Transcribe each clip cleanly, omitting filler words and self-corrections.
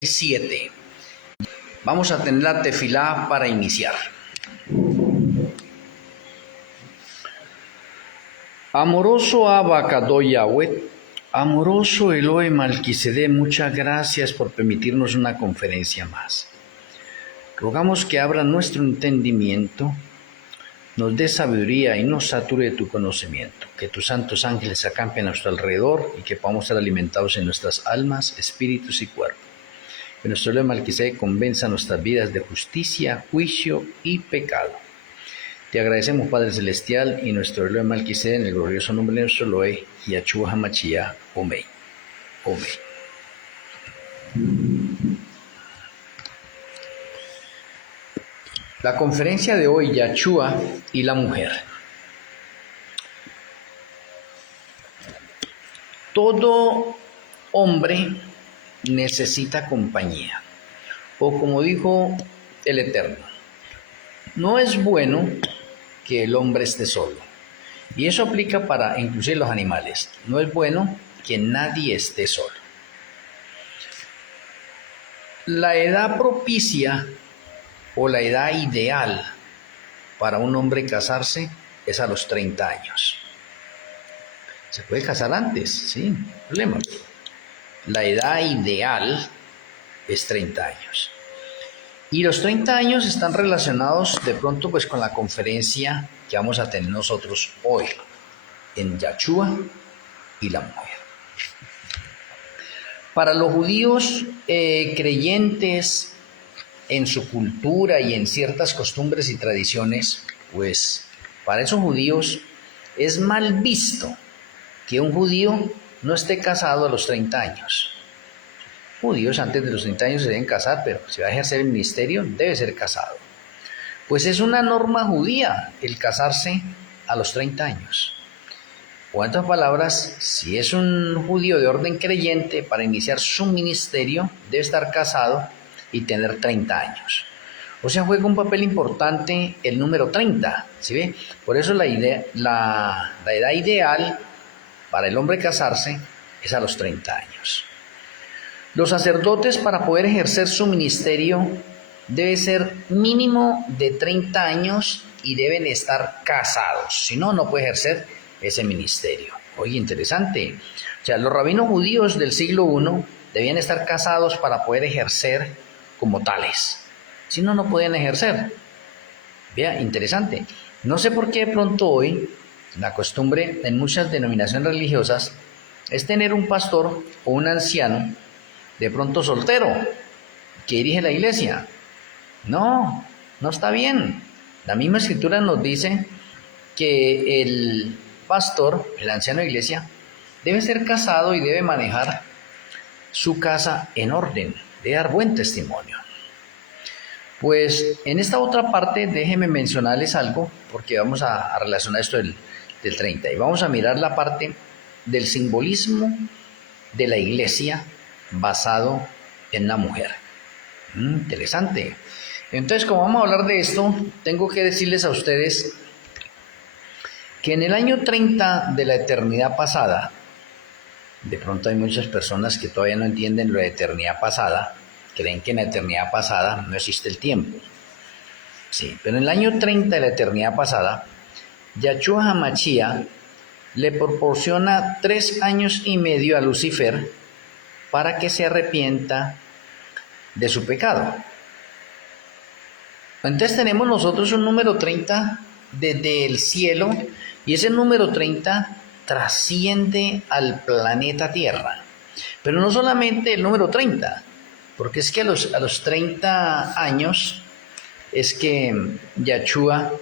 7. Vamos a tener la tefilá para iniciar. Amoroso Abacado Yahweh, amoroso Elohe Malquisedec, muchas gracias por permitirnos una conferencia más. Rogamos que abra nuestro entendimiento, nos dé sabiduría y nos sature de tu conocimiento, que tus santos ángeles acampen a nuestro alrededor y que podamos ser alimentados en nuestras almas, espíritus y cuerpos. Que nuestro Elohe Malquisedec convenza nuestras vidas de justicia, juicio y pecado. Te agradecemos, Padre Celestial, y nuestro Elohe Malquisedec, en el glorioso nombre de nuestro Elohe, Yahshua HaMashiach, Amén. Amén. La conferencia de hoy, Yahshua y la mujer. Todo hombre necesita compañía, o como dijo el Eterno, no es bueno que el hombre esté solo, y eso aplica para inclusive los animales. No es bueno que nadie esté solo. La edad propicia o la edad ideal para un hombre casarse es a los 30 años. Se puede casar antes, sí, no hay problema. La edad ideal es 30 años. Y los 30 años están relacionados de pronto pues con la conferencia que vamos a tener nosotros hoy en Yahshua y la mujer. Para los judíos creyentes en su cultura y en ciertas costumbres y tradiciones, pues para esos judíos es mal visto que un judío no esté casado a los 30 años. Judíos antes de los 30 años se deben casar, pero si va a ejercer el ministerio debe ser casado. Pues es una norma judía el casarse a los 30 años. O en otras palabras, si es un judío de orden creyente, para iniciar su ministerio debe estar casado y tener 30 años. O sea, juega un papel importante el número 30, ¿sí ve? Por eso la edad ideal para el hombre casarse es a los 30 años. Los sacerdotes, para poder ejercer su ministerio, debe ser mínimo de 30 años y deben estar casados. Si no, no puede ejercer ese ministerio. Oye, interesante. O sea, los rabinos judíos del siglo I debían estar casados para poder ejercer como tales. Si no, no podían ejercer. Vea, interesante. No sé por qué de pronto hoy la costumbre en muchas denominaciones religiosas es tener un pastor o un anciano de pronto soltero que dirige la iglesia. No, no está bien. La misma escritura nos dice que el pastor, el anciano de la iglesia, debe ser casado y debe manejar su casa en orden, debe dar buen testimonio. Pues en esta otra parte déjenme mencionarles algo, porque vamos a relacionar esto del 30 y vamos a mirar la parte del simbolismo de la iglesia basado en la mujer. Interesante. Entonces, como vamos a hablar de esto, tengo que decirles a ustedes que en el año 30 de la eternidad pasada, de pronto hay muchas personas que todavía no entienden lo de eternidad pasada, creen que en la eternidad pasada no existe el tiempo. Sí, pero en el año 30 de la eternidad pasada, Yahshua HaMashiach le proporciona 3 años y medio a Lucifer para que se arrepienta de su pecado. Entonces tenemos nosotros un número 30 desde el cielo, y ese número 30 trasciende al planeta Tierra. Pero no solamente el número 30, porque es que a los 30 años es que Yahshua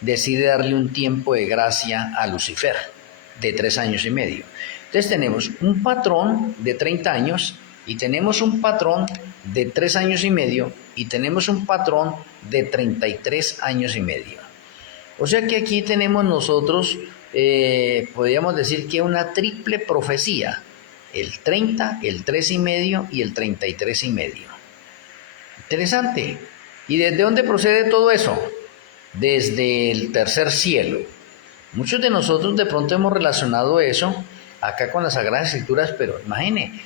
decide darle un tiempo de gracia a Lucifer, de 3 años y medio. Entonces tenemos un patrón de 30 años, y tenemos un patrón de 3 años y medio, y tenemos un patrón de 33 años y medio. O sea que aquí tenemos nosotros, podríamos decir que una triple profecía: el 30, el 3 y medio y el 33 y medio. Interesante. ¿Y desde dónde procede todo eso? Desde el tercer cielo. Muchos de nosotros de pronto hemos relacionado eso acá con las Sagradas Escrituras, pero imagine,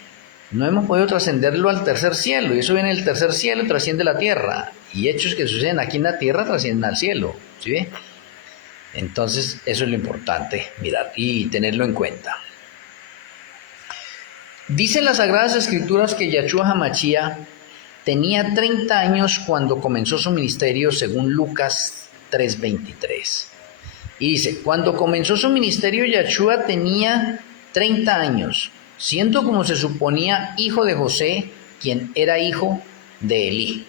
no hemos podido trascenderlo al tercer cielo, y eso viene del tercer cielo, trasciende la tierra, y hechos que suceden aquí en la tierra trascienden al cielo, ¿sí ve? Entonces, eso es lo importante, mirar y tenerlo en cuenta. Dicen las Sagradas Escrituras que Yahshua HaMashiach tenía 30 años cuando comenzó su ministerio, según Lucas 3:23. Y dice, cuando comenzó su ministerio, Yahshua tenía 30 años, siendo como se suponía hijo de José, quien era hijo de Elí.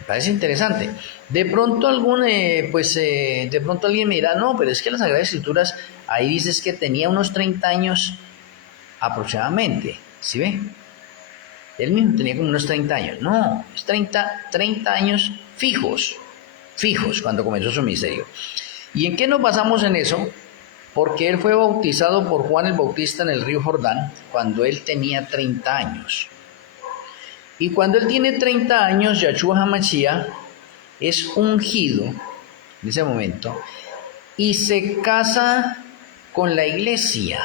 Me parece interesante. De pronto de pronto alguien me dirá, no, pero es que las Sagradas Escrituras, ahí dices que tenía unos 30 años aproximadamente, ¿sí ve? Él mismo tenía como unos 30 años. No, es 30 años fijos cuando comenzó su ministerio. ¿Y en qué nos basamos en eso? Porque él fue bautizado por Juan el Bautista en el río Jordán cuando él tenía 30 años. Y cuando él tiene 30 años, Yahshua HaMashiach es ungido en ese momento y se casa con la iglesia.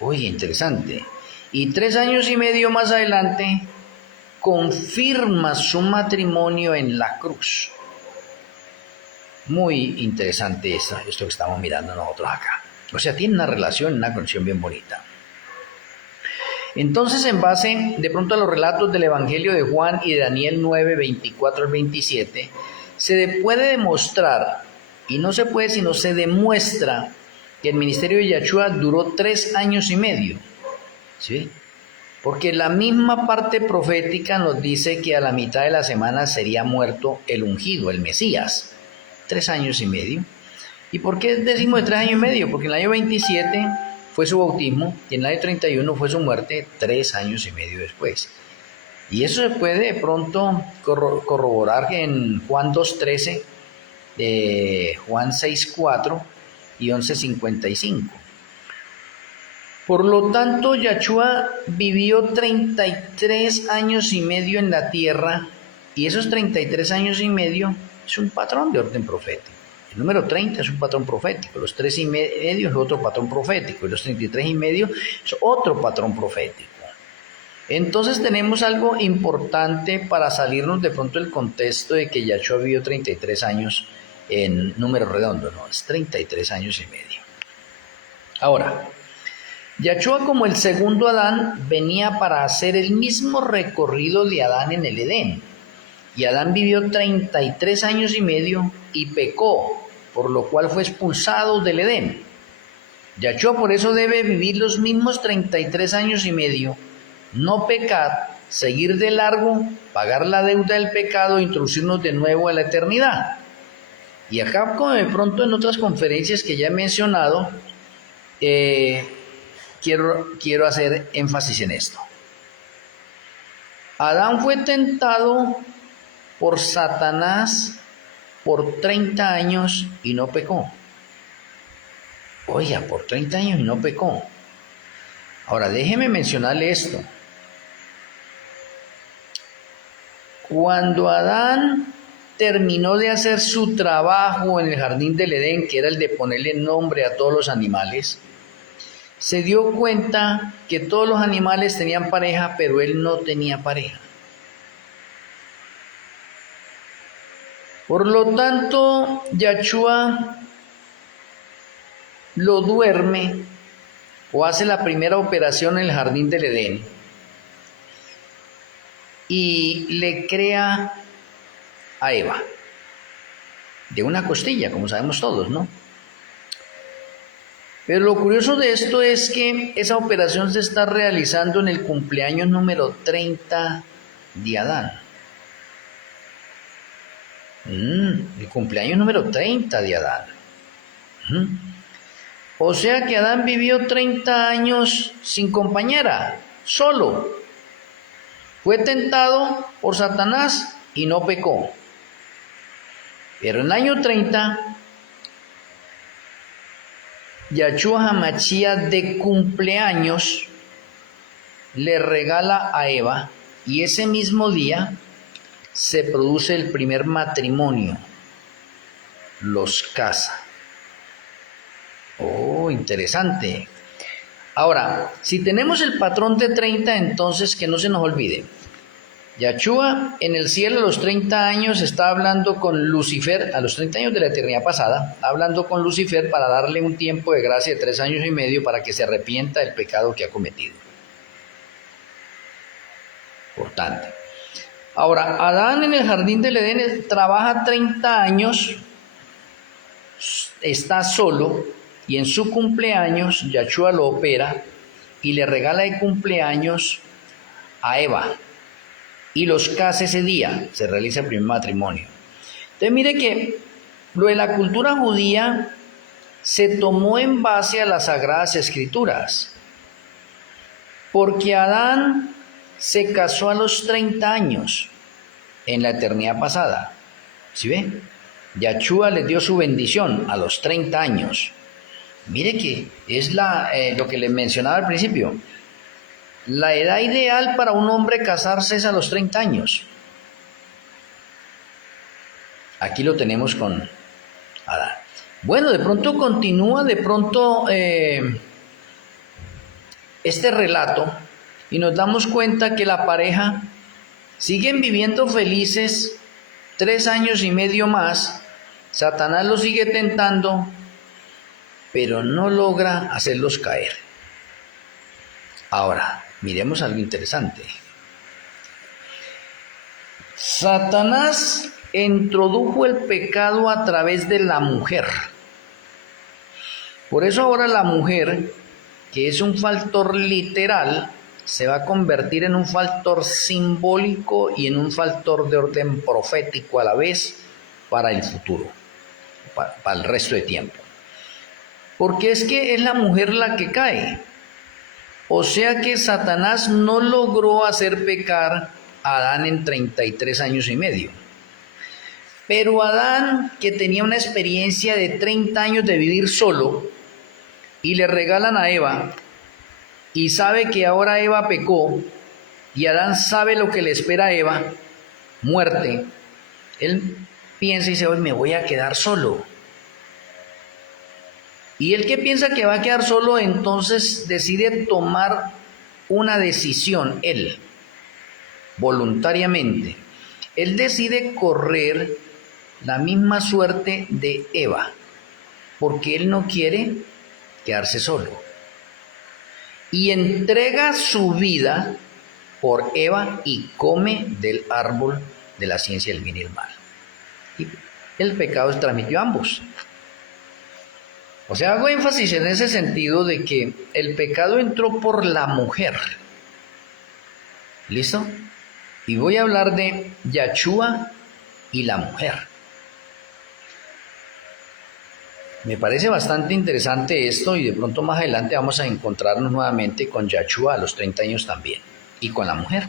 Oye, interesante. Y 3 años y medio más adelante confirma su matrimonio en la cruz. Muy interesante esto que estamos mirando nosotros acá. O sea, tiene una relación, una conexión bien bonita. Entonces, en base de pronto a los relatos del Evangelio de Juan y de Daniel 9, 24 al 27, se puede demostrar, y no se puede, sino se demuestra, que el ministerio de Yahshua duró 3 años y medio. ¿Sí? Porque la misma parte profética nos dice que a la mitad de la semana sería muerto el ungido, el Mesías. 3 años y medio. ¿Y por qué decimos de 3 años y medio? Porque en el año 27 fue su bautismo y en el año 31 fue su muerte 3 años y medio después. Y eso se puede de pronto corroborar en Juan 2.13, Juan 6.4 y 11.55. Por lo tanto, Yahshua vivió 33 años y medio en la tierra, y esos 33 años y medio es un patrón de orden profético. El número 30 es un patrón profético, los 3 y medio es otro patrón profético, y los 33 y medio es otro patrón profético. Entonces tenemos algo importante para salirnos de pronto del contexto de que Yahshua vivió 33 años en número redondo, no, es 33 años y medio. Ahora, Yahshua, como el segundo Adán, venía para hacer el mismo recorrido de Adán en el Edén. Y Adán vivió 33 años y medio y pecó, por lo cual fue expulsado del Edén. Yahshua por eso debe vivir los mismos 33 años y medio, no pecar, seguir de largo, pagar la deuda del pecado e introducirnos de nuevo a la eternidad. Y acá, como de pronto en otras conferencias que ya he mencionado, quiero hacer énfasis en esto. Adán fue tentado por Satanás por 30 años y no pecó. Oiga, por 30 años y no pecó. Ahora, déjeme mencionarle esto. Cuando Adán terminó de hacer su trabajo en el jardín del Edén, que era el de ponerle nombre a todos los animales, se dio cuenta que todos los animales tenían pareja, pero él no tenía pareja. Por lo tanto, Yahshua lo duerme o hace la primera operación en el jardín del Edén y le crea a Eva de una costilla, como sabemos todos, ¿no? Pero lo curioso de esto es que esa operación se está realizando en el cumpleaños número 30 de Adán. El cumpleaños número 30 de Adán. O sea que Adán vivió 30 años sin compañera, solo. Fue tentado por Satanás y no pecó. Pero en el año 30, Yahshua HaMashiach de cumpleaños le regala a Eva, y ese mismo día se produce el primer matrimonio, los casa. Oh, interesante. Ahora, si tenemos el patrón de 30, entonces que no se nos olvide. Yahshua en el cielo a los 30 años está hablando con Lucifer, a los 30 años de la eternidad pasada, hablando con Lucifer para darle un tiempo de gracia de 3 años y medio para que se arrepienta del pecado que ha cometido. Importante. Ahora, Adán en el jardín del Edén trabaja 30 años, está solo, y en su cumpleaños Yahshua lo opera y le regala de cumpleaños a Eva. Y los casa ese día, se realiza el primer matrimonio. Entonces mire que lo de la cultura judía se tomó en base a las Sagradas Escrituras, porque Adán se casó a los 30 años en la eternidad pasada. ¿Sí ve? Yahshua le dio su bendición a los 30 años. Mire que es lo que le mencionaba al principio. La edad ideal para un hombre casarse es a los 30 años. Aquí lo tenemos con Adán. Bueno, de pronto continúa, este relato y nos damos cuenta que la pareja siguen viviendo felices 3 años y medio más. Satanás los sigue tentando, pero no logra hacerlos caer. Ahora, miremos algo interesante. Satanás introdujo el pecado a través de la mujer. Por eso ahora la mujer, que es un factor literal, se va a convertir en un factor simbólico y en un factor de orden profético a la vez para el futuro, para el resto de tiempo. Porque es que es la mujer la que cae. O sea que Satanás no logró hacer pecar a Adán en 33 años y medio. Pero Adán, que tenía una experiencia de 30 años de vivir solo, y le regalan a Eva, y sabe que ahora Eva pecó, y Adán sabe lo que le espera a Eva, muerte, él piensa y dice, hoy me voy a quedar solo. Y el que piensa que va a quedar solo, entonces decide tomar una decisión, él, voluntariamente. Él decide correr la misma suerte de Eva, porque él no quiere quedarse solo. Y entrega su vida por Eva y come del árbol de la ciencia del bien y el mal. Y el pecado se transmitió a ambos. O sea, hago énfasis en ese sentido de que el pecado entró por la mujer. ¿Listo? Y voy a hablar de Yahshua y la mujer. Me parece bastante interesante esto y de pronto más adelante vamos a encontrarnos nuevamente con Yahshua a los 30 años también y con la mujer.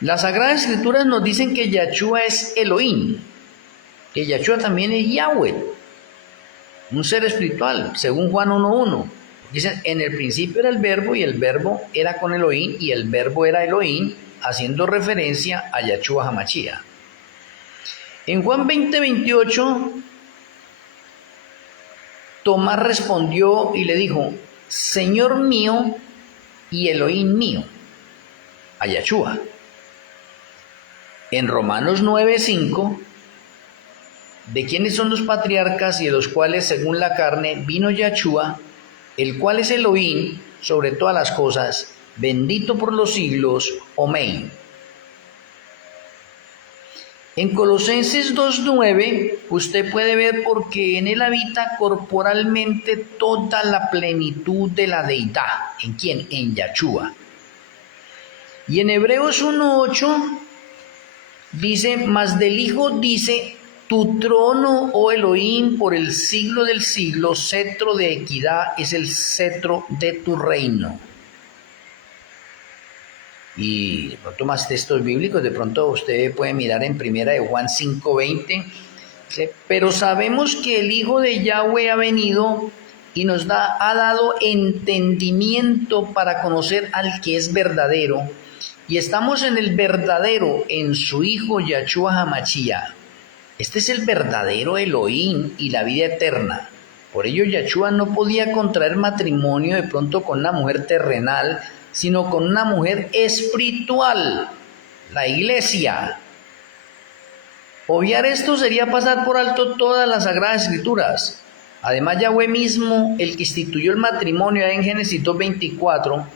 Las Sagradas Escrituras nos dicen que Yahshua es Elohim, que Yahshua también es Yahweh, un ser espiritual, según Juan 1:1. Dicen, en el principio era el verbo y el verbo era con Elohim y el verbo era Elohim, haciendo referencia a Yahshua HaMashiach. En Juan 20:28, Tomás respondió y le dijo, Señor mío y Elohim mío, a Yahshua. En Romanos 9:5, ¿de quiénes son los patriarcas y de los cuales según la carne vino Yahshua, el cual es Elohim sobre todas las cosas, bendito por los siglos, amén? En Colosenses 2:9 usted puede ver porque en él habita corporalmente toda la plenitud de la deidad. ¿En quién? En Yahshua. Y en Hebreos 1:8 dice, mas del Hijo dice, tu trono, oh Elohim, por el siglo del siglo, cetro de equidad es el cetro de tu reino. Y de pronto más textos bíblicos, de pronto usted puede mirar en primera de Juan 5:20, pero sabemos que el Hijo de Yahweh ha venido y nos ha dado entendimiento para conocer al que es verdadero, y estamos en el verdadero, en su Hijo Yahshua HaMashiach. Este es el verdadero Elohim y la vida eterna. Por ello Yachua no podía contraer matrimonio de pronto con una mujer terrenal, sino con una mujer espiritual, la iglesia. Obviar esto sería pasar por alto todas las Sagradas Escrituras. Además, Yahweh mismo, el que instituyó el matrimonio en Génesis 2:24,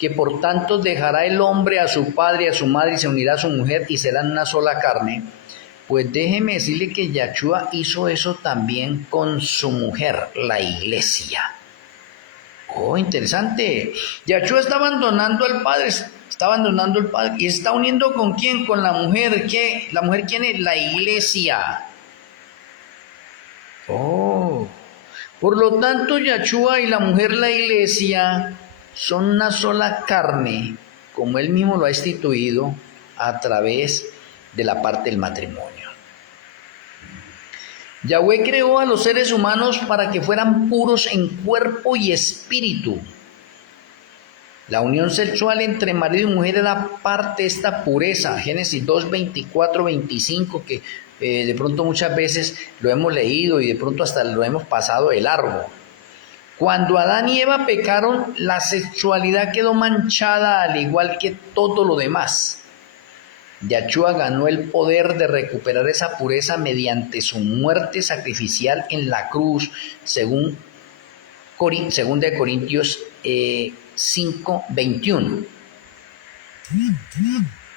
que por tanto dejará el hombre a su padre y a su madre y se unirá a su mujer y serán una sola carne, pues déjeme decirle que Yachua hizo eso también con su mujer, la iglesia. Oh, interesante. Yachua está abandonando al padre, y se está uniendo ¿con quién? Con la mujer. ¿Qué? ¿La mujer quién es? La iglesia. Oh. Por lo tanto, Yachua y la mujer, la iglesia, son una sola carne, como él mismo lo ha instituido a través de la parte del matrimonio. Yahweh creó a los seres humanos para que fueran puros en cuerpo y espíritu. La unión sexual entre marido y mujer era parte de esta pureza. Génesis 2, 24, 25, que de pronto muchas veces lo hemos leído y de pronto hasta lo hemos pasado de largo. Cuando Adán y Eva pecaron, la sexualidad quedó manchada al igual que todo lo demás. Yachua ganó el poder de recuperar esa pureza mediante su muerte sacrificial en la cruz, según de Corintios 5:21.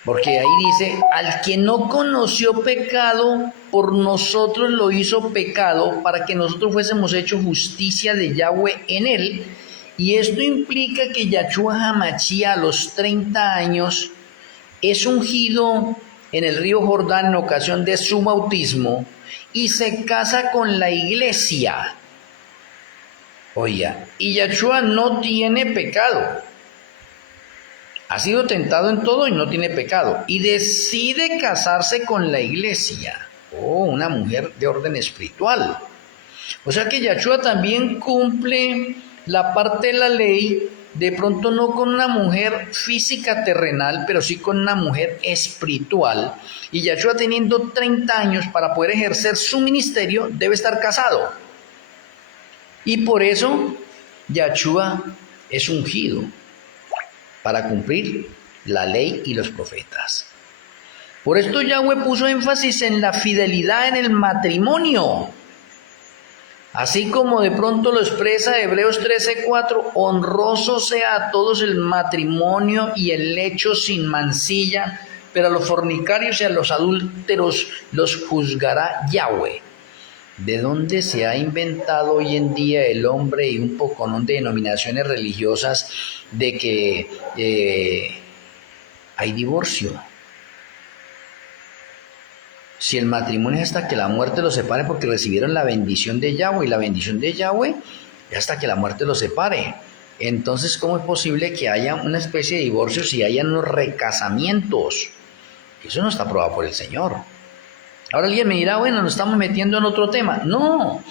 Porque ahí dice, al que no conoció pecado, por nosotros lo hizo pecado, para que nosotros fuésemos hechos justicia de Yahweh en él. Y esto implica que Yachua Hamashia a los 30 años es ungido en el río Jordán en ocasión de su bautismo y se casa con la iglesia. Oiga, y Yachua no tiene pecado. Ha sido tentado en todo y no tiene pecado. Y decide casarse con la iglesia. Oh, una mujer de orden espiritual. O sea que Yachua también cumple la parte de la ley, de pronto no con una mujer física terrenal, pero sí con una mujer espiritual. Y Yachua, teniendo 30 años para poder ejercer su ministerio, debe estar casado. Y por eso Yachua es ungido para cumplir la ley y los profetas. Por esto Yahweh puso énfasis en la fidelidad en el matrimonio. Así como de pronto lo expresa Hebreos 13:4, honroso sea a todos el matrimonio y el lecho sin mancilla, pero a los fornicarios y a los adúlteros los juzgará Yahweh. ¿De dónde se ha inventado hoy en día el hombre y un poconón de denominaciones religiosas de que hay divorcio? Si el matrimonio es hasta que la muerte los separe, porque recibieron la bendición de Yahweh, y la bendición de Yahweh es hasta que la muerte los separe. Entonces, ¿cómo es posible que haya una especie de divorcio si hayan unos recasamientos? Eso no está aprobado por el Señor. Ahora alguien me dirá, bueno, nos estamos metiendo en otro tema. No,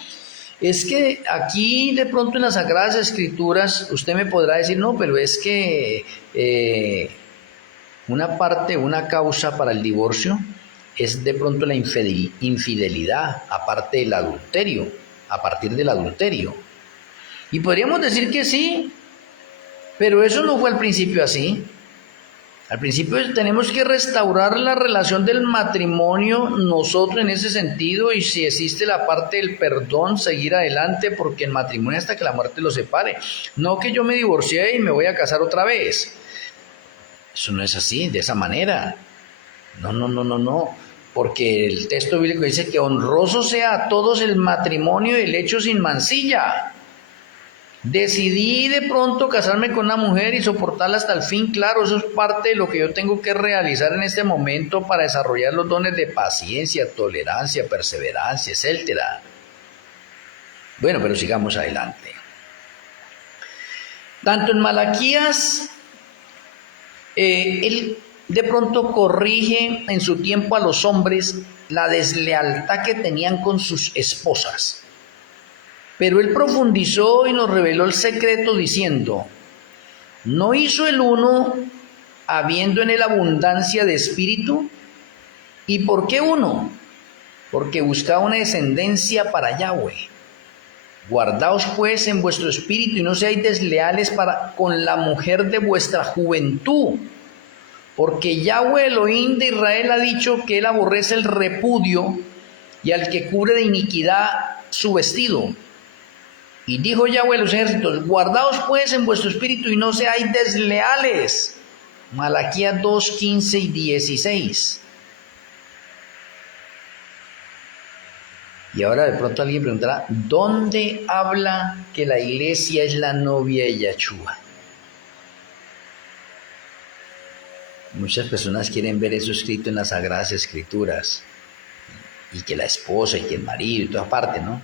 es que aquí de pronto en las Sagradas Escrituras usted me podrá decir, no, pero es que una causa para el divorcio es de pronto la infidelidad, aparte del adulterio, a partir del adulterio. Y podríamos decir que sí, pero eso no fue al principio así. Al principio tenemos que restaurar la relación del matrimonio nosotros en ese sentido, y si existe la parte del perdón, seguir adelante, porque el matrimonio hasta que la muerte los separe. No que yo me divorcié y me voy a casar otra vez. Eso no es así, de esa manera. No. Porque el texto bíblico dice que honroso sea a todos el matrimonio y el hecho sin mancilla. Decidí de pronto casarme con una mujer y soportarla hasta el fin, claro, eso es parte de lo que yo tengo que realizar en este momento para desarrollar los dones de paciencia, tolerancia, perseverancia, etc. Bueno, pero sigamos adelante. Tanto en Malaquías, él de pronto corrige en su tiempo a los hombres la deslealtad que tenían con sus esposas. Pero él profundizó y nos reveló el secreto diciendo, ¿no hizo el uno habiendo en él abundancia de espíritu? ¿Y por qué uno? Porque buscaba una descendencia para Yahweh. Guardaos pues en vuestro espíritu y no seáis desleales para con la mujer de vuestra juventud, porque Yahweh Elohim de Israel ha dicho que él aborrece el repudio y al que cubre de iniquidad su vestido. Y dijo Yahweh a los ejércitos: guardaos pues en vuestro espíritu y no seáis desleales. Malaquías 2, 15 y 16. Y ahora de pronto alguien preguntará: ¿dónde habla que la iglesia es la novia de Yahshua? Muchas personas quieren ver eso escrito en las Sagradas Escrituras, y que la esposa y que el marido y toda parte, ¿no?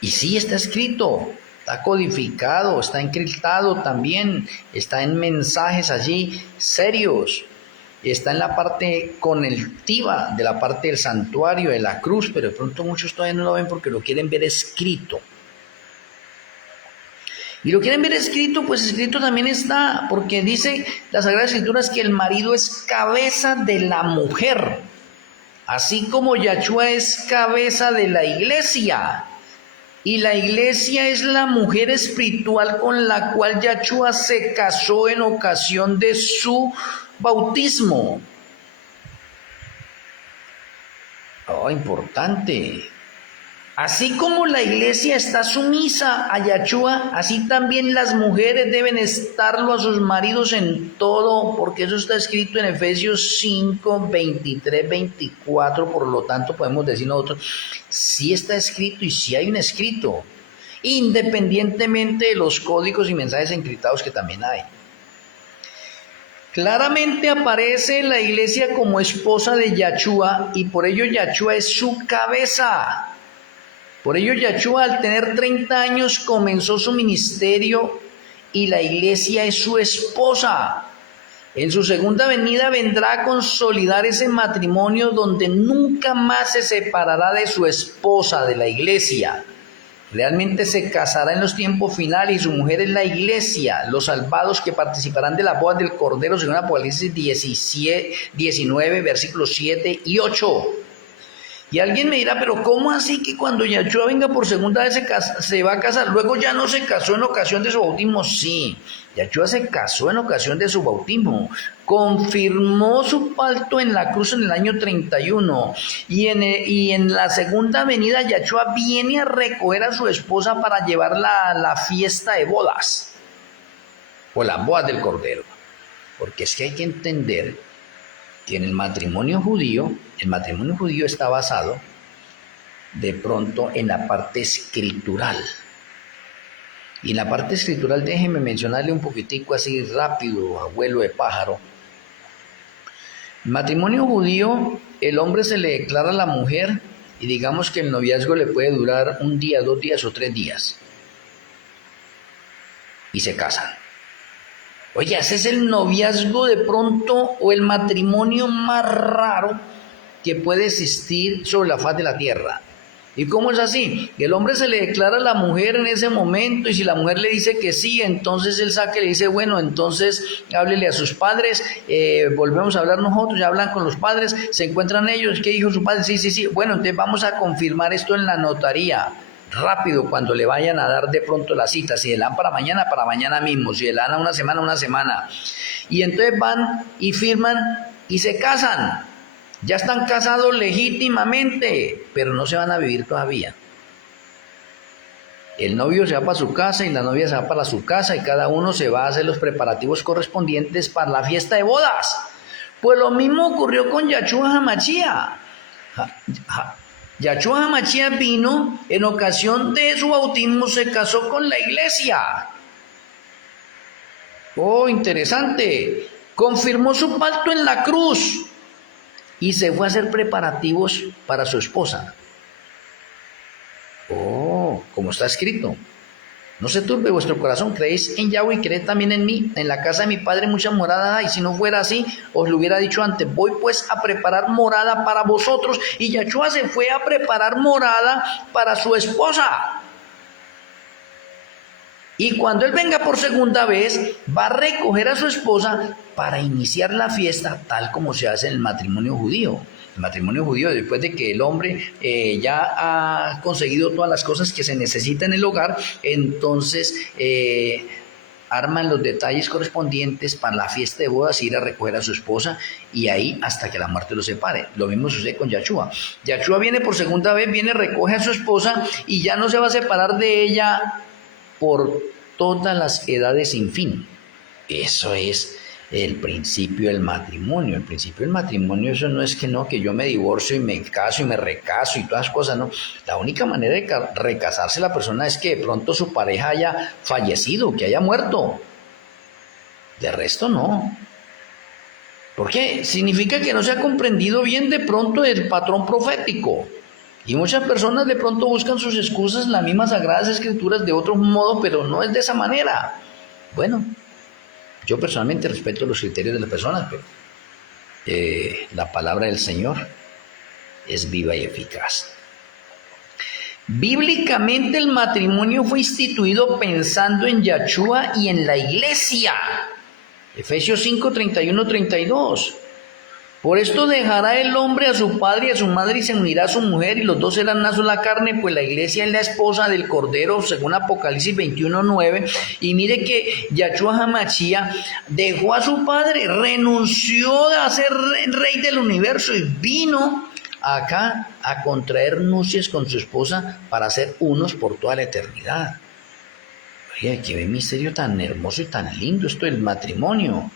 Y sí está escrito, está codificado, está encriptado también, está en mensajes allí serios, está en la parte conectiva de la parte del santuario, de la cruz, pero de pronto muchos todavía no lo ven porque lo quieren ver escrito. Y lo quieren ver escrito, pues escrito también está, porque dice las Sagradas Escrituras que el marido es cabeza de la mujer, así como Yahshua es cabeza de la iglesia. Y la iglesia es la mujer espiritual con la cual Yahshua se casó en ocasión de su bautismo. Oh, importante. Así como la iglesia está sumisa a Yahshua, así también las mujeres deben estarlo a sus maridos en todo, porque eso está escrito en Efesios 5, 23, 24, por lo tanto podemos decir nosotros, sí está escrito y sí hay un escrito, independientemente de los códigos y mensajes encriptados que también hay. Claramente aparece la iglesia como esposa de Yahshua y por ello Yahshua es su cabeza. Por ello Yahshua al tener 30 años comenzó su ministerio y la iglesia es su esposa. En su segunda venida vendrá a consolidar ese matrimonio donde nunca más se separará de su esposa, de la iglesia. Realmente se casará en los tiempos finales y su mujer es la iglesia, los salvados que participarán de las bodas del Cordero, según Apocalipsis 19, versículos 7 y 8. Y alguien me dirá, pero ¿cómo así que cuando Yahshua venga por segunda vez se va a casar? Luego ya no se casó en ocasión de su bautismo. Sí, Yahshua se casó en ocasión de su bautismo. Confirmó su pacto en la cruz en el año 31. Y en la segunda venida Yahshua viene a recoger a su esposa para llevarla a la fiesta de bodas. O las bodas del Cordero. Porque es que hay que entender que en el matrimonio judío está basado de pronto en la parte escritural. Y en la parte escritural déjeme mencionarle un poquitico así rápido, abuelo de pájaro. El matrimonio judío, el hombre se le declara a la mujer y digamos que el noviazgo le puede durar 1 día, 2 días o 3 días. Y se casan. Oye, ese es el noviazgo de pronto o el matrimonio más raro que puede existir sobre la faz de la tierra. ¿Y cómo es así? El hombre se le declara a la mujer en ese momento y si la mujer le dice que sí, entonces él saca y le dice, bueno, entonces háblele a sus padres, volvemos a hablar nosotros, ya hablan con los padres, se encuentran ellos, ¿qué dijo su padre? Sí, bueno, entonces vamos a confirmar esto en la notaría. Rápido cuando le vayan a dar de pronto la cita, si le dan para mañana mismo, si le dan a una semana, y entonces van y firman y se casan, ya están casados legítimamente, pero no se van a vivir todavía. El novio se va para su casa y la novia se va para su casa y cada uno se va a hacer los preparativos correspondientes para la fiesta de bodas. Pues lo mismo ocurrió con Yahshua HaMashiach. Yahshua HaMashiach vino en ocasión de su bautismo, se casó con la iglesia. Oh, interesante. Confirmó su pacto en la cruz y se fue a hacer preparativos para su esposa. Oh, como está escrito. No se turbe vuestro corazón, creéis en Yahweh y creed también en mí. En la casa de mi padre muchas moradas hay, y si no fuera así, os lo hubiera dicho antes. Voy pues a preparar morada para vosotros. Y Yahshua se fue a preparar morada para su esposa. Y cuando él venga por segunda vez, va a recoger a su esposa para iniciar la fiesta tal como se hace en el matrimonio judío. El matrimonio judío, después de que el hombre ya ha conseguido todas las cosas que se necesitan en el hogar, entonces arman los detalles correspondientes para la fiesta de bodas, ir a recoger a su esposa y ahí hasta que la muerte los separe. Lo mismo sucede con Yahshua. Yahshua viene por segunda vez, viene, recoge a su esposa y ya no se va a separar de ella por todas las edades sin fin. Eso es el principio del matrimonio. El principio del matrimonio, eso no es que yo me divorcio y me caso y me recaso y todas las cosas, no. La única manera de recasarse la persona es que de pronto su pareja haya fallecido, que haya muerto. De resto no. ¿Por qué? Significa que no se ha comprendido bien de pronto el patrón profético. Y muchas personas de pronto buscan sus excusas en las mismas Sagradas Escrituras de otro modo, pero no es de esa manera. Bueno, yo personalmente respeto los criterios de las personas, pero la palabra del Señor es viva y eficaz. Bíblicamente el matrimonio fue instituido pensando en Yahshua y en la iglesia. Efesios 5, 31, 32. Por esto dejará el hombre a su padre y a su madre y se unirá a su mujer y los dos serán una sola carne, pues la iglesia es la esposa del Cordero, según Apocalipsis 21, 9. Y mire que Yahshua HaMashiach dejó a su padre, renunció a ser rey del universo y vino acá a contraer nupcias con su esposa para ser unos por toda la eternidad. Oye, qué misterio tan hermoso y tan lindo esto del matrimonio.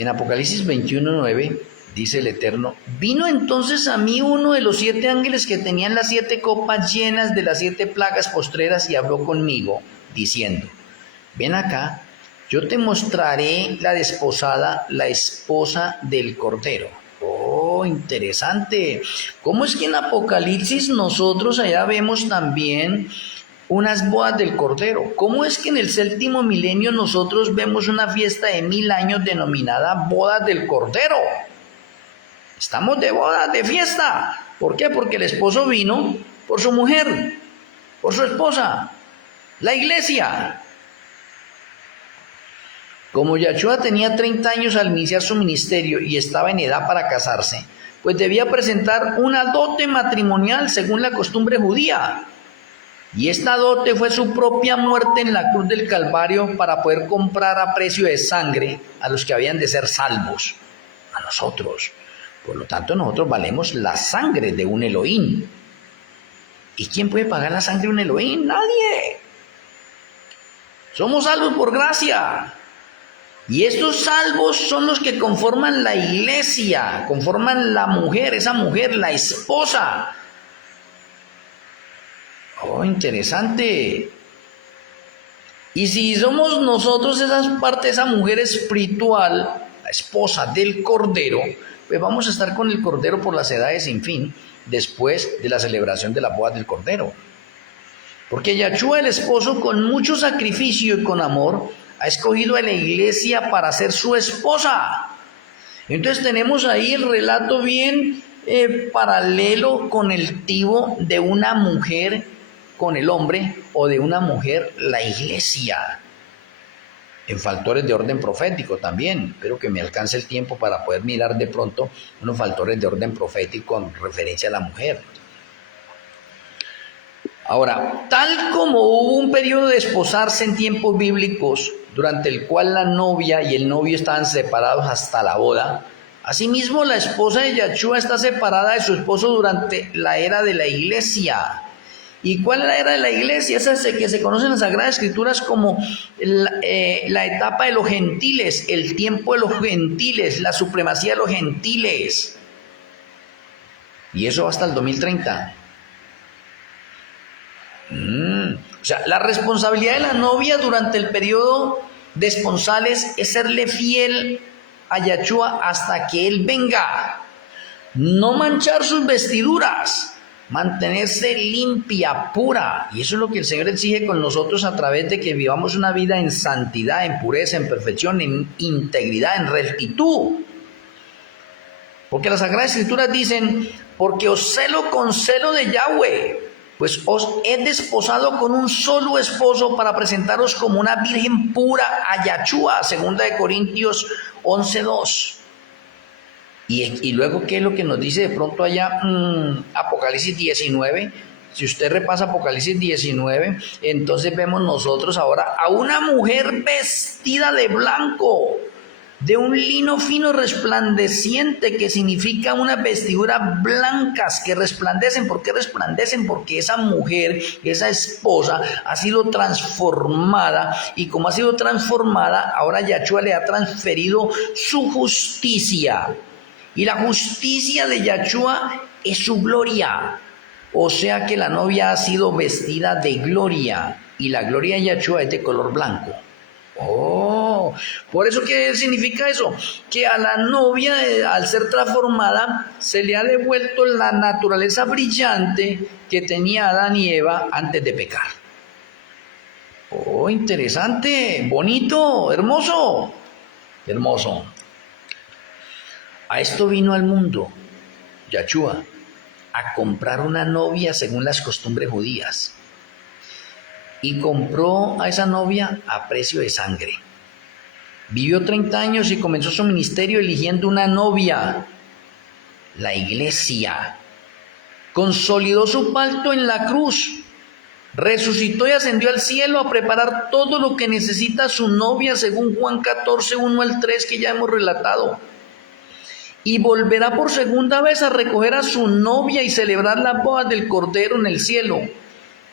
En Apocalipsis 21:9 dice el Eterno: vino entonces a mí uno de los 7 ángeles que tenían las 7 copas llenas de las 7 plagas postreras y habló conmigo, diciendo: ven acá, yo te mostraré la desposada, la esposa del Cordero. Oh, interesante. ¿Cómo es que en Apocalipsis nosotros allá vemos también unas bodas del Cordero? ¿Cómo es que en el 7º milenio nosotros vemos una fiesta de 1000 años denominada bodas del Cordero? Estamos de bodas, de fiesta. ¿Por qué? Porque el esposo vino por su mujer, por su esposa, la iglesia. Como Yahshua tenía 30 años al iniciar su ministerio y estaba en edad para casarse, pues debía presentar una dote matrimonial según la costumbre judía. Y esta dote fue su propia muerte en la cruz del Calvario para poder comprar a precio de sangre a los que habían de ser salvos, a nosotros. Por lo tanto, nosotros valemos la sangre de un Elohim. ¿Y quién puede pagar la sangre de un Elohim? Nadie. Somos salvos por gracia. Y estos salvos son los que conforman la iglesia, conforman la mujer, esa mujer, la esposa. Oh, interesante. Y si somos nosotros esa parte, esa mujer espiritual, la esposa del Cordero, pues vamos a estar con el Cordero por las edades sin fin, después de la celebración de la boda del Cordero. Porque Yahshua, el esposo, con mucho sacrificio y con amor, ha escogido a la iglesia para ser su esposa. Entonces tenemos ahí el relato bien paralelo con el tipo de una mujer con el hombre o de una mujer la iglesia. En factores de orden profético también. Espero que me alcance el tiempo para poder mirar de pronto unos factores de orden profético en referencia a la mujer. Ahora, tal como hubo un periodo de esposarse en tiempos bíblicos, durante el cual la novia y el novio estaban separados hasta la boda, asimismo la esposa de Yahshua está separada de su esposo durante la era de la iglesia. ¿Y cuál es la era de la iglesia? Esa que se conoce en las Sagradas Escrituras como la etapa de los gentiles, el tiempo de los gentiles, la supremacía de los gentiles. Y eso hasta el 2030. O sea, la responsabilidad de la novia durante el periodo de esponsales es serle fiel a Yahshua hasta que Él venga. No manchar sus vestiduras, mantenerse limpia, pura. Y eso es lo que el Señor exige con nosotros a través de que vivamos una vida en santidad, en pureza, en perfección, en integridad, en rectitud. Porque las Sagradas Escrituras dicen: porque os celo con celo de Yahweh. pues os he desposado con un solo esposo para presentaros como una virgen pura a Yachúa, 2 Corintios 11:2. Y luego, ¿qué es lo que nos dice de pronto allá? Apocalipsis 19. Si usted repasa Apocalipsis 19, entonces vemos nosotros ahora a una mujer vestida de blanco, de un lino fino resplandeciente, que significa unas vestiduras blancas que resplandecen. ¿Por qué resplandecen? Porque esa mujer, esa esposa, ha sido transformada, y como ha sido transformada, ahora Yachúa le ha transferido su justicia. Y la justicia de Yachúa es su gloria. O sea que la novia ha sido vestida de gloria, y la gloria de Yachúa es de color blanco. Oh, por eso, ¿qué significa eso? Que a la novia, al ser transformada, se le ha devuelto la naturaleza brillante que tenía Adán y Eva antes de pecar. Oh, interesante, bonito, hermoso, hermoso. A esto vino al mundo Yachúa, a comprar una novia según las costumbres judías. Y compró a esa novia a precio de sangre. Vivió 30 años y comenzó su ministerio eligiendo una novia, la iglesia. Consolidó su pacto en la cruz. Resucitó y ascendió al cielo a preparar todo lo que necesita su novia, según Juan 14:1-3, que ya hemos relatado. Y volverá por segunda vez a recoger a su novia y celebrar las bodas del Cordero en el cielo.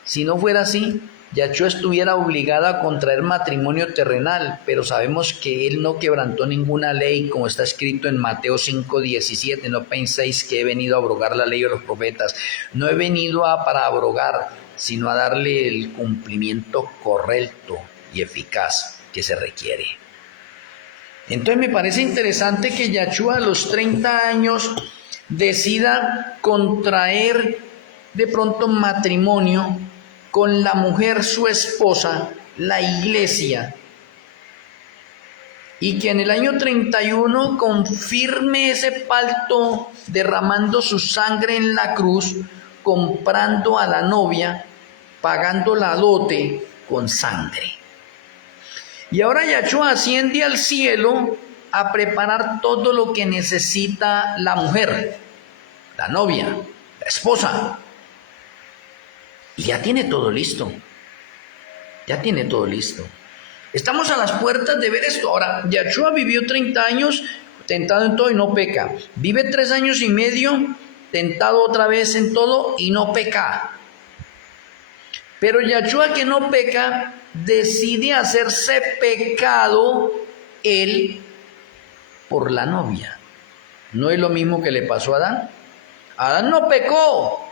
Si no fuera así, Yachúa estuviera obligada a contraer matrimonio terrenal, pero sabemos que él no quebrantó ninguna ley, como está escrito en Mateo 5:17. No penséis que he venido a abrogar la ley de los profetas. No he venido para abrogar, sino a darle el cumplimiento correcto y eficaz que se requiere. Entonces me parece interesante que Yachúa a los 30 años decida contraer de pronto matrimonio con la mujer, su esposa, la iglesia, y que en el año 31 confirme ese pacto derramando su sangre en la cruz, comprando a la novia, pagando la dote con sangre. Y ahora Yachúa asciende al cielo a preparar todo lo que necesita la mujer, la novia, la esposa. Y ya tiene todo listo. Ya tiene todo listo. Estamos a las puertas de ver esto. Ahora, Yachúa vivió 30 años tentado en todo y no peca. Vive 3 años y medio tentado otra vez en todo y no peca. Pero Yachúa, que no peca, decide hacerse pecado él por la novia. ¿No es lo mismo que le pasó a Adán? Adán no pecó,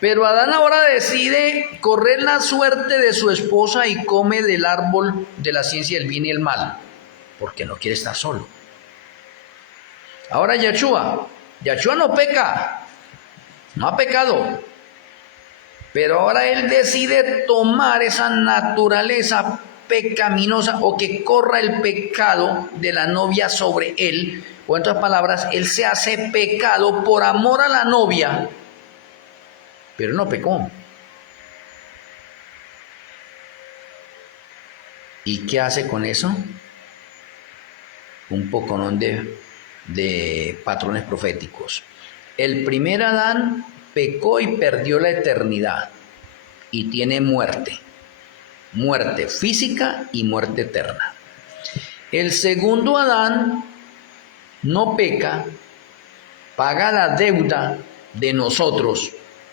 pero Adán ahora decide correr la suerte de su esposa y come del árbol de la ciencia del bien y el mal, porque no quiere estar solo. Ahora Yachúa no peca, no ha pecado, pero ahora él decide tomar esa naturaleza pecaminosa, o que corra el pecado de la novia sobre él, o en otras palabras, él se hace pecado por amor a la novia, pero no pecó. ¿Y qué hace con eso? Un poconón de patrones proféticos. El primer Adán pecó y perdió la eternidad y tiene muerte física y muerte eterna. El segundo Adán no peca, paga la deuda de nosotros,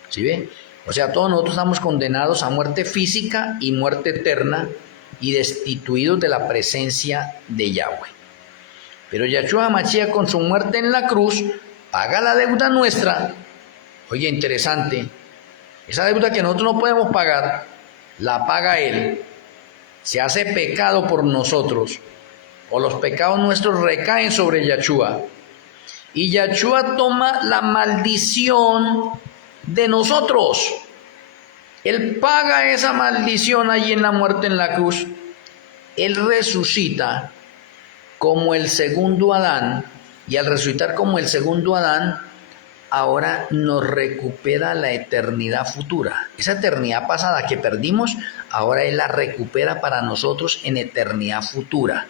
¿sí ve? O sea, todos nosotros estamos condenados a muerte física y muerte eterna y destituidos de la presencia de Yahweh. Pero Yahshua HaMashiach, con su muerte en la cruz, paga la deuda nuestra. Oye, interesante, esa deuda que nosotros no podemos pagar, la paga Él, se hace pecado por nosotros, o los pecados nuestros recaen sobre Yahshua, y Yahshua toma la maldición de nosotros. Él paga esa maldición allí en la muerte en la cruz. Él resucita como el segundo Adán, y al resucitar como el segundo Adán, ahora nos recupera la eternidad futura. Esa eternidad pasada que perdimos, ahora Él la recupera para nosotros en eternidad futura.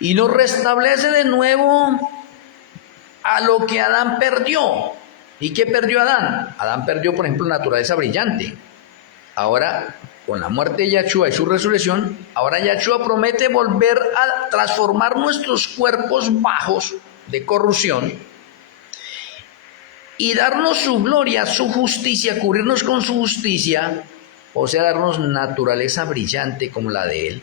Y nos restablece de nuevo a lo que Adán perdió. ¿Y qué perdió Adán? Adán perdió, por ejemplo, naturaleza brillante. Ahora, con la muerte de Yahshua y su resurrección, ahora Yahshua promete volver a transformar nuestros cuerpos bajos de corrupción y darnos su gloria, su justicia, cubrirnos con su justicia, o sea, darnos naturaleza brillante como la de Él.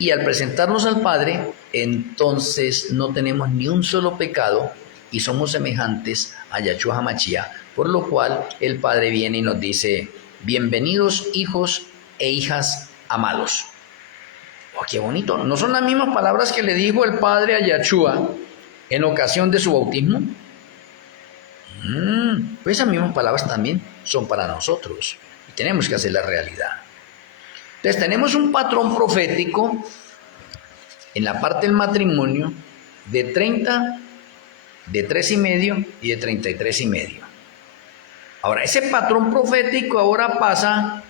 Y al presentarnos al Padre, entonces no tenemos ni un solo pecado y somos semejantes a Yahshua HaMashiach, por lo cual el Padre viene y nos dice: bienvenidos hijos e hijas amados. Oh, qué bonito. ¿No son las mismas palabras que le dijo el Padre a Yahshua en ocasión de su bautismo? Pues esas mismas palabras también son para nosotros y tenemos que hacer la realidad. Entonces tenemos un patrón profético en la parte del matrimonio de 30, de 3,5 y de 33,5. Ahora, ese patrón profético ahora pasa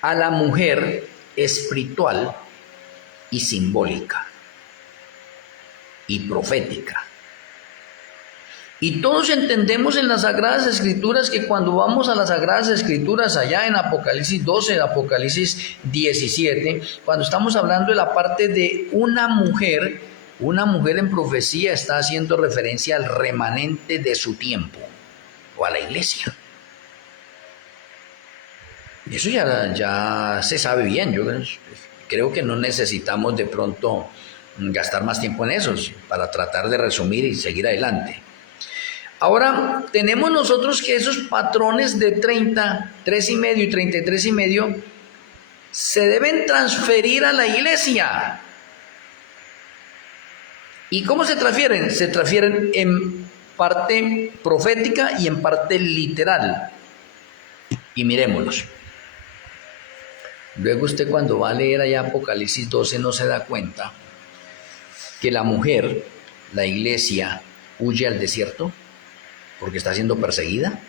a la mujer espiritual y simbólica y profética. Y todos entendemos en las Sagradas Escrituras que cuando vamos a las Sagradas Escrituras, allá en Apocalipsis 12, Apocalipsis 17, cuando estamos hablando de la parte de una mujer en profecía está haciendo referencia al remanente de su tiempo, o a la iglesia. Eso ya se sabe bien. Yo creo que no necesitamos de pronto gastar más tiempo en eso para tratar de resumir y seguir adelante. Ahora, tenemos nosotros que esos patrones de 30, 3,5 y 33,5 se deben transferir a la iglesia. ¿Y cómo se transfieren? Se transfieren en parte profética y en parte literal. Y miremoslos. Luego usted cuando va a leer allá Apocalipsis 12 no se da cuenta que la mujer, la iglesia, huye al desierto porque está siendo perseguida.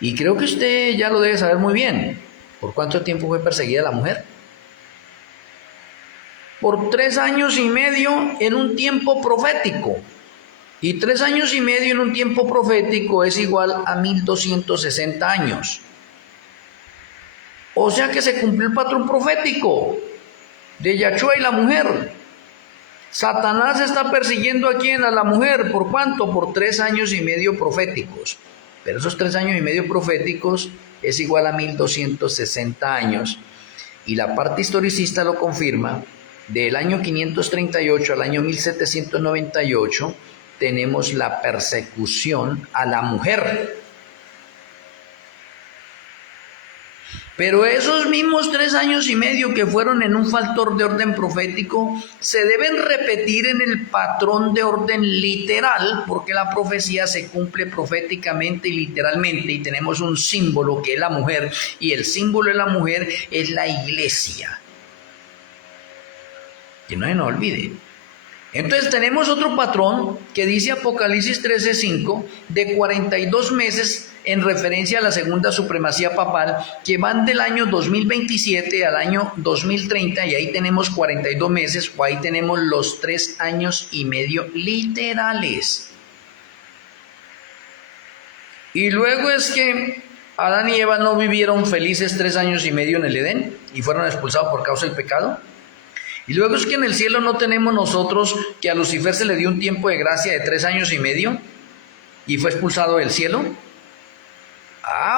Y creo que usted ya lo debe saber muy bien. ¿Por cuánto tiempo fue perseguida la mujer? Por 3 años y medio en un tiempo profético. Y 3 años y medio en un tiempo profético es igual a 1260 años. O sea que se cumplió el patrón profético de Yahshua y la mujer. Satanás está persiguiendo a quién, a la mujer. ¿Por cuánto? Por 3 años y medio proféticos. Pero esos 3 años y medio proféticos es igual a 1260 años. Y la parte historicista lo confirma. Del año 538 al año 1798 tenemos la persecución a la mujer. Pero esos mismos 3 años y medio que fueron en un factor de orden profético se deben repetir en el patrón de orden literal, porque la profecía se cumple proféticamente y literalmente, y tenemos un símbolo que es la mujer, y el símbolo de la mujer es la iglesia. Que no se nos olvide. Entonces tenemos otro patrón que dice Apocalipsis 13:5 de 42 meses en referencia a la segunda supremacía papal, que van del año 2027 al año 2030, y ahí tenemos 42 meses, o ahí tenemos los 3 años y medio literales. Y luego es que Adán y Eva no vivieron felices 3 años y medio en el Edén y fueron expulsados por causa del pecado. Y luego es que en el cielo no tenemos nosotros que a Lucifer se le dio un tiempo de gracia de 3 años y medio y fue expulsado del cielo.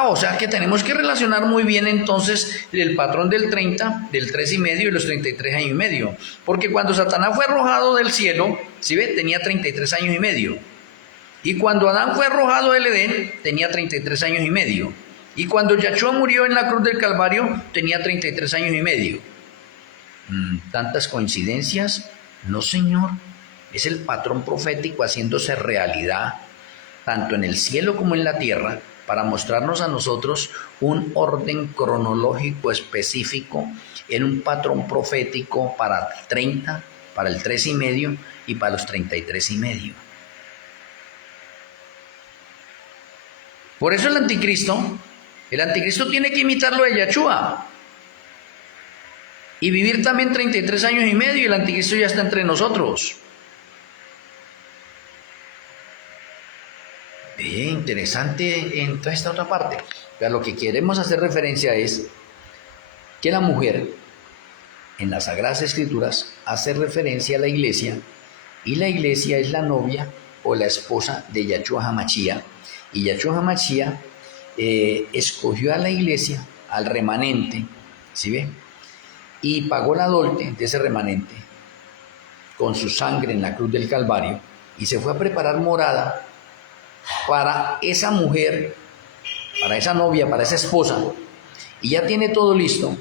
O sea que tenemos que relacionar muy bien entonces el patrón del 30, del 3 y medio y los 33 años y medio. Porque cuando Satanás fue arrojado del cielo, ¿sí ve? Tenía 33 años y medio. Y cuando Adán fue arrojado del Edén, tenía 33 años y medio. Y cuando Yahshua murió en la cruz del Calvario, tenía 33 años y medio. ¿Tantas coincidencias? No, señor. Es el patrón profético haciéndose realidad, tanto en el cielo como en la tierra, para mostrarnos a nosotros un orden cronológico específico en un patrón profético para 30, para el 3,5 y para los 33,5. Por eso el anticristo tiene que imitar lo de Yahshua y vivir también 33 años y medio, y el anticristo ya está entre nosotros. Bien, interesante en toda esta otra parte. Pero lo que queremos hacer referencia es que la mujer en las Sagradas Escrituras hace referencia a la iglesia, y la iglesia es la novia o la esposa de Yahshua HaMashiach, y Yahshua HaMashiach escogió a la iglesia, al remanente, ¿sí ve? Y pagó la dote de ese remanente con su sangre en la cruz del Calvario, y se fue a preparar morada para esa mujer, para esa novia, para esa esposa, y ya tiene todo listo,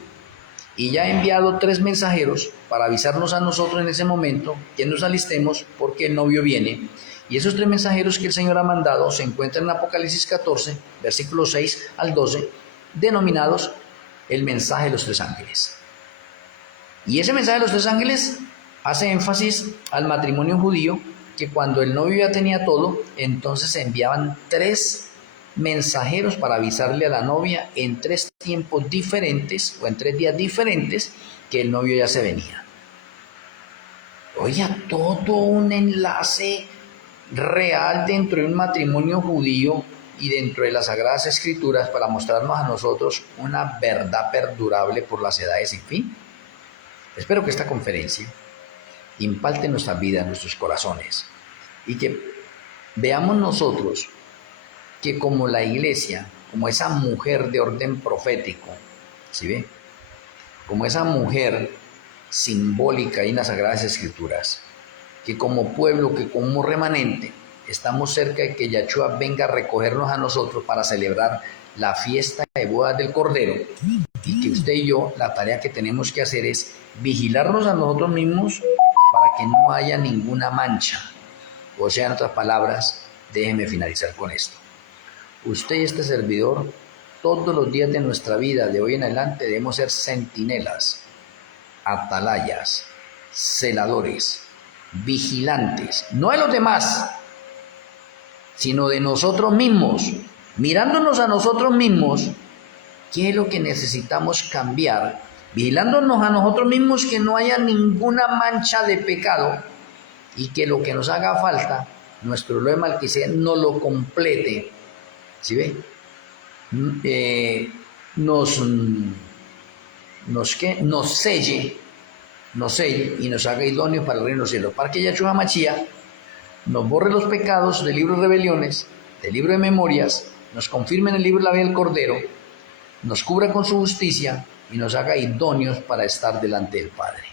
y ya ha enviado 3 mensajeros para avisarnos a nosotros en ese momento que nos alistemos porque el novio viene. Y esos 3 mensajeros que el Señor ha mandado se encuentran en Apocalipsis 14, versículos 6 al 12, denominados el mensaje de los 3 ángeles. Y ese mensaje de los 3 ángeles hace énfasis al matrimonio judío, que cuando el novio ya tenía todo, entonces se enviaban 3 mensajeros para avisarle a la novia en 3 tiempos diferentes o en 3 días diferentes que el novio ya se venía. Oiga, todo un enlace real dentro de un matrimonio judío y dentro de las Sagradas Escrituras para mostrarnos a nosotros una verdad perdurable por las edades sin fin. Espero que esta conferencia impacte en nuestras vidas, en nuestros corazones, y que veamos nosotros que como la iglesia, como esa mujer de orden profético, ¿sí ve? Como esa mujer simbólica en las Sagradas Escrituras, que como pueblo, que como remanente, estamos cerca de que Yahshua venga a recogernos a nosotros para celebrar la fiesta de bodas del Cordero, y que usted y yo, la tarea que tenemos que hacer es vigilarnos a nosotros mismos para que no haya ninguna mancha. O sea, en otras palabras, déjeme finalizar con esto. Usted y este servidor, todos los días de nuestra vida, de hoy en adelante, debemos ser centinelas, atalayas, celadores, vigilantes, no de los demás, sino de nosotros mismos, mirándonos a nosotros mismos, qué es lo que necesitamos cambiar, vigilándonos a nosotros mismos que no haya ninguna mancha de pecado, y que lo que nos haga falta, nuestro Elohim Malquisedec nos lo complete, ¿sí ve? Nos selle y nos haga idóneos para el reino de los cielos, para que Yahshua HaMashiach nos borre los pecados del libro de rebeliones, del libro de memorias, nos confirme en el libro de la vida del Cordero, nos cubra con su justicia y nos haga idóneos para estar delante del Padre.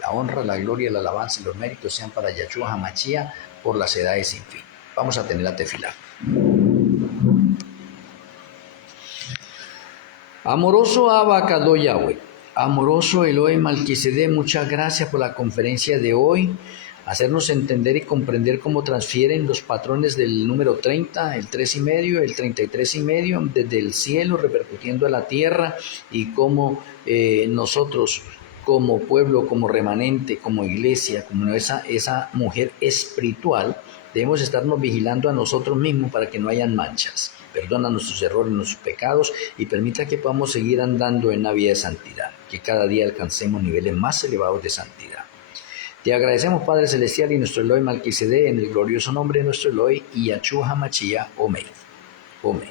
La honra, la gloria, la alabanza y los méritos sean para Yahshua HaMashiach por las edades sin fin. Vamos a tener la tefilá. Amoroso Abba Kadosh Yahweh, amoroso Elohim Malquisedec, muchas gracias por la conferencia de hoy, hacernos entender y comprender cómo transfieren los patrones del número 30, el 3,5, el 33,5, desde el cielo repercutiendo a la tierra, y cómo nosotros como pueblo, como remanente, como iglesia, como esa mujer espiritual, debemos estarnos vigilando a nosotros mismos para que no hayan manchas. Perdona nuestros errores, nuestros pecados, y permita que podamos seguir andando en la vida de santidad, que cada día alcancemos niveles más elevados de santidad. Te agradecemos, Padre Celestial, y nuestro Elohim Malquisedec, en el glorioso nombre de nuestro Elohim y Yahshua HaMashiach. Amén. Amén.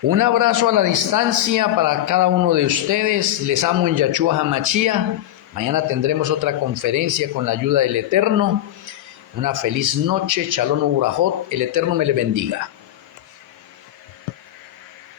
Un abrazo a la distancia para cada uno de ustedes. Les amo en Yahshua HaMashiach. Mañana tendremos otra conferencia con la ayuda del Eterno. Una feliz noche. Shalom Ubrajot. El Eterno me le bendiga.